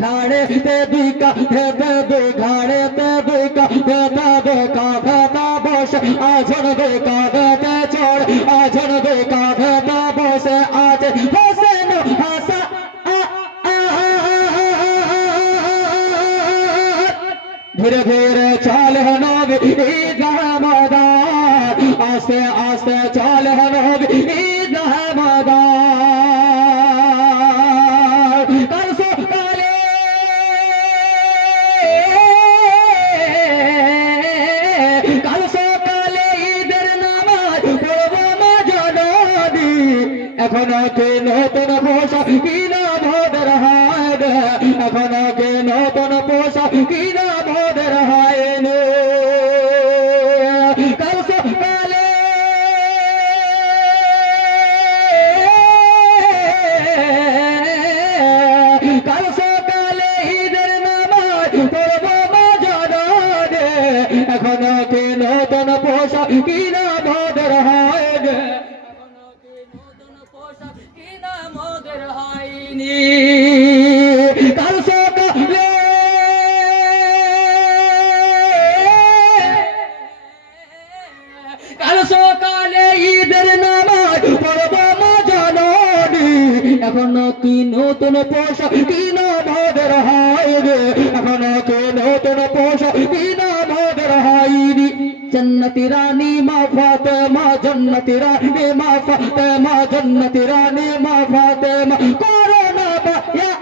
घाड़े ते बिका घाड़े ते बिका भेता बस आजन बेका भेते चढ़ आजन बेका भेता बस आज होसेन हासा धीरे धीरे चल नबी ईदगाह मैदान आस्ते आस्ते चल नबी ईदगाह मैदान कल सकाले ঈদের নামাজ পড়বো মজনবী এখনো কে নতুন পোশাক কিনা ভোদের হায় এখনো কে নতুন পোশাক কিনা ভোদের হায় কাল সকালে ঈদের নামাজ পড়বো মজনবী এখনো কে নতুন পোশাক কিনা ভোদের হায় এখনো কে নতুন পোশাক কিনা ভোদের হয়নি কাল সকালে ঈদের নামাজ পড়বো মজনবী এখনো কি নতুন পোশাক কিনা ভোদের হয় এখনো কি নতুন পোশাক কিনা ভোদের হয়নি जन्नती रानी माँ फातिमा जन्नती रानी माँ फातिमा जन्नती रानी माँ फातिमा कोरोना या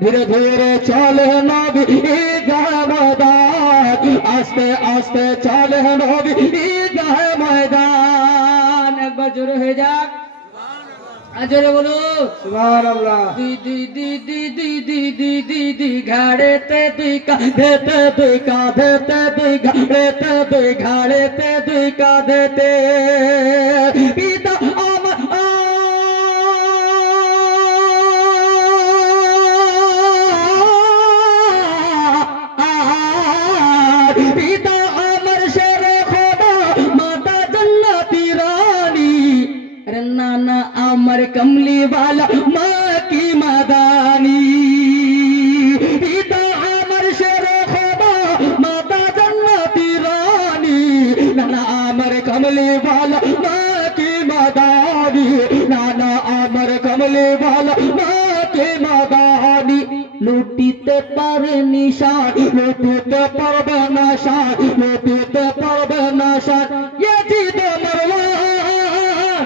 धीरे धीरे चले नबी ईदगाह मैदान आस्ते आस्ते चले नबी ईदगाह मैदान एक बार जोरे हो जा जोरे बोलो सुभानाल्लाह दी दी दी दी दी दी दी दी दी घाड़े ते दिका देते दिका देते दिका देते दिघाड़े ते दिका देते पिता अमर पिता अमर शेरे खुदा माता जन्नती रानी अरे नाना अमर कमली वाला माँ की मदानी पिता अमर शेरे खुदा माता जन्नती रानी नाना अमर कमली वाला माँ की मदानी नाना अमर कमली वाला माँ की मदानी लूटीते पारे निशान लूटीते पारबे निशान लूटीते पारबे निशान ये जीत मरवान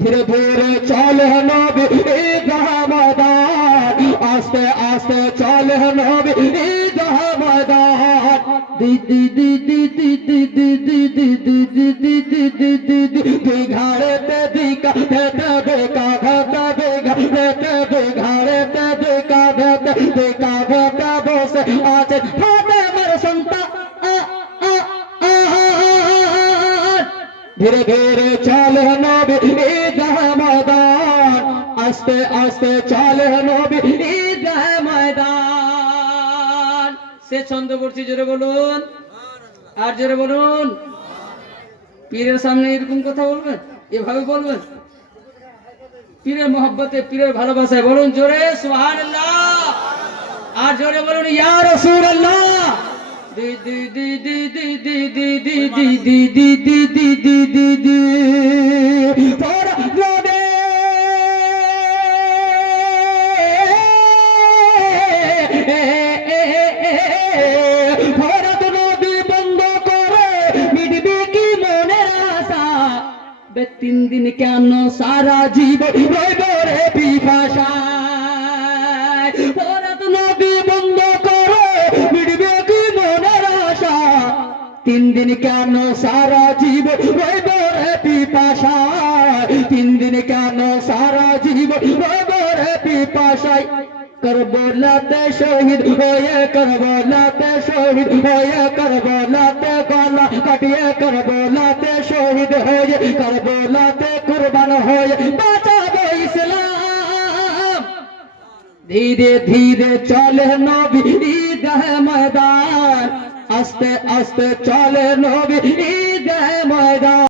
धीरे धीरे चले नबी ईदगाह मैदान आस्ते आस्ते चले नबी ईदगाह मैदान दी दी दी दी दी दी दी दी दी दी दी दी दी दी दी दी घाड़े ते दिका देते दिका देते दिका देते दिघाड़े ते दिका देते दिका देते बोस आज फातिमा संता धीरे धीरे चले नबी ईदगाह मैदान आस्ते आस्ते चले नबी ईदगाह मैदान से छंद পড়ছি জোরে বলুন আর জোরে বলুন পীরের সামনে এরকম কথা বলবেন এভাবে বলবেন পীরের মহব্বতে পীরের ভালোবাসায় বলুন জোরে সুবহানাল্লাহ আর জোরে বলুন ইয়া রাসূলুল্লাহ दी दी दी दी दी दी दी दी दी दी दी दी दी दी दी दी पर रोदे भरत नदी बंद करे मिटबे की मনের আশা বে 3 দিন কেন সারা জীবন রইব রে পিপাসা ভরত নদী বন্ধ করে মিটবে কি মনের আশা 3 দিন কেন সারা জীবন রইব রে পিপাসা 3 দিন কেন সারা জীবন রইব রে পিপাসায় करबलाते शहीद होए करबलाते शहीद होए करबलाते गला काटिए करबलाते शहीद होए करबलाते कुर्बान होए बचाओ इस्लाम धीरे धीरे चले नबी ईदगाह मैदान आस्ते आस्ते चले नबी ईदगाह मैदान।